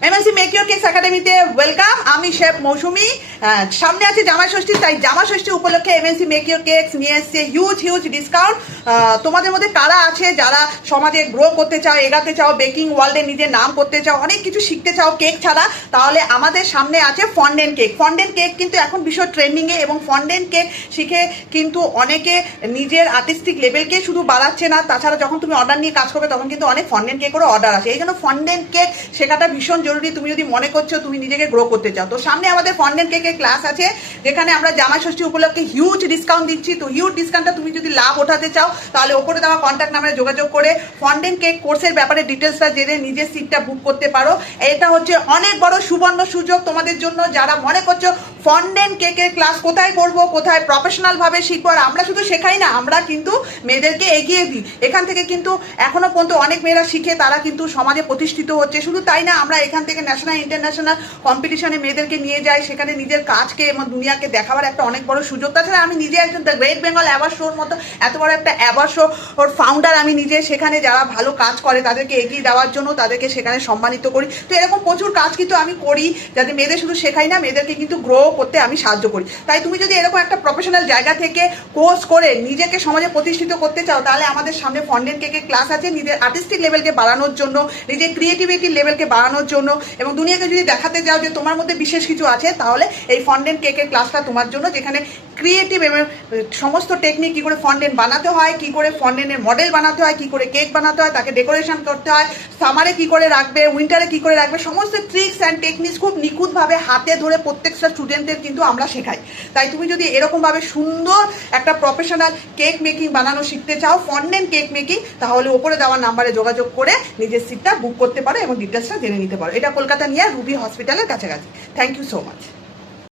MNC make your cakes একাডেমিতে welcome. আমি chef মৌসুমি। সামনে আছে জামাই ষষ্ঠী, তাই জামাই ষষ্ঠী উপলক্ষে এমএনসি মেক ইউর কেকস নিয়ে এসছে হিউজ ডিসকাউন্ট। তোমাদের মধ্যে কারা আছে যারা সমাজে গ্রো করতে চাও, এগাতে চাও, বেকিং ওয়ার্ল্ডে নিজের নাম করতে চাও, অনেক কিছু শিখতে চাও কেক ছাড়া, তাহলে আমাদের সামনে আছে ফন্ডেন্ট কেক। ফন্ডেন্ট কেক কিন্তু এখন ভীষণ ট্রেন্ডিংয়ে, এবং ফন্ডেন্ট কেক শিখে কিন্তু অনেকে নিজের আর্টিস্টিক লেভেলকে শুধু বাড়াচ্ছে না, তাছাড়া যখন তুমি অর্ডার নিয়ে কাজ করবে তখন কিন্তু অনেক ফন্ডেন্ট কেকেরও অর্ডার আসে। এই জন্য ফন্ডেন্ট কেক শেখাটা ভীষণ জরুরি। তুমি যদি মনে করছো তুমি নিজেকে গ্রো করতে চাও, তো সামনে আমাদের ফন্ডেন্ট কেকের ক্লাস আছে, যেখানে আমরা জামাই ষষ্ঠী উপলক্ষে হিউজ ডিসকাউন্ট দিচ্ছি। তো হিউজ ডিসকাউন্টটা তুমি যদি লাভ ওঠাতে চাও, তাহলে ওপরে দেওয়া কন্ট্যাক্ট নাম্বারে যোগাযোগ করে ফন্ডেন্ট কেক কোর্সের ব্যাপারে ডিটেলসটা জেনে নিজের সিটটা বুক করতে পারো। এটা হচ্ছে অনেক বড় সুবর্ণ সুযোগ তোমাদের জন্য, যারা মনে করছো ফন্ডেন্ট কেকের ক্লাস কোথায় করব, কোথায় প্রফেশনাল ভাবে শিখবো। আর আমরা শুধু শেখাই না, আমরা কিন্তু মেয়েদেরকে এগিয়ে দিই। এখান থেকে কিন্তু এখনো পর্যন্ত অনেক মেয়েরা শিখে তারা কিন্তু সমাজে প্রতিষ্ঠিত হচ্ছে। শুধু তাই না, আমরা এখান থেকে ন্যাশনাল ইন্টারন্যাশনাল কম্পিটিশনে মেয়েদেরকে নিয়ে যাই, সেখানে নিজের কাজকে এবং দুনিয়াকে দেখাবার একটা অনেক বড় সুযোগ। তাছাড়া আমি নিজে একজন দ্য গ্রেট বেঙ্গল অ্যাওয়ার্ড শোর মতো এত বড় একটা অ্যাওয়ার্ড শো ওর ফাউন্ডার আমি নিজে। সেখানে যারা ভালো কাজ করে তাদেরকে এগিয়ে দেওয়ার জন্য তাদেরকে সেখানে সম্মানিত করি। তো এরকম প্রচুর কাজ কিন্তু আমি করি, যাতে মেয়েদের শুধু শেখাই না, মেয়েদেরকে কিন্তু গ্রো করতে আমি সাহায্য করি। তাই তুমি যদি এরকম একটা প্রফেশনাল জায়গা থেকে কোর্স করে নিজেকে সমাজে প্রতিষ্ঠিত করতে চাও, তাহলে আমাদের সামনে ফন্ডেন্ট কেকের ক্লাস আছে নিজের আর্টিস্টিক লেভেলকে বাড়ানোর জন্য, নিজের ক্রিয়েটিভিটির লেভেলকে বাড়ানোর জন্য, এবং দুনিয়াকে যদি দেখাতে চাও যে তোমার মধ্যে বিশেষ কিছু আছে, তাহলে এই ফন্ডেন্ট কেকের ক্লাসটা তোমার জন্য, যেখানে ক্রিয়েটিভ এবং সমস্ত টেকনিক, কী করে ফন্ডেন্ট বানাতে হয়, কী করে ফন্ডেন্টের মডেল বানাতে হয়, কী করে কেক বানাতে হয়, তাকে ডেকোরেশন করতে হয়, সামারে কী করে রাখবে, উইন্টারে কী করে রাখবে, সমস্ত ট্রিক্স অ্যান্ড টেকনিক্স খুব নিখুঁতভাবে হাতে ধরে প্রত্যেকটা স্টুডেন্টদের কিন্তু আমরা শেখাই। তাই তুমি যদি এরকমভাবে সুন্দর একটা প্রফেশনাল কেক মেকিং বানানো শিখতে চাও, ফন্ডেন্ট কেক মেকিং, তাহলে ওপরে দেওয়া নাম্বারে যোগাযোগ করে নিজের সিটটা বুক করতে পারো এবং ডিটেলসটা জেনে নিতে পারো। এটা কলকাতা নিয়ে রুবি হসপিটালের কাছাকাছি। Thank you so much.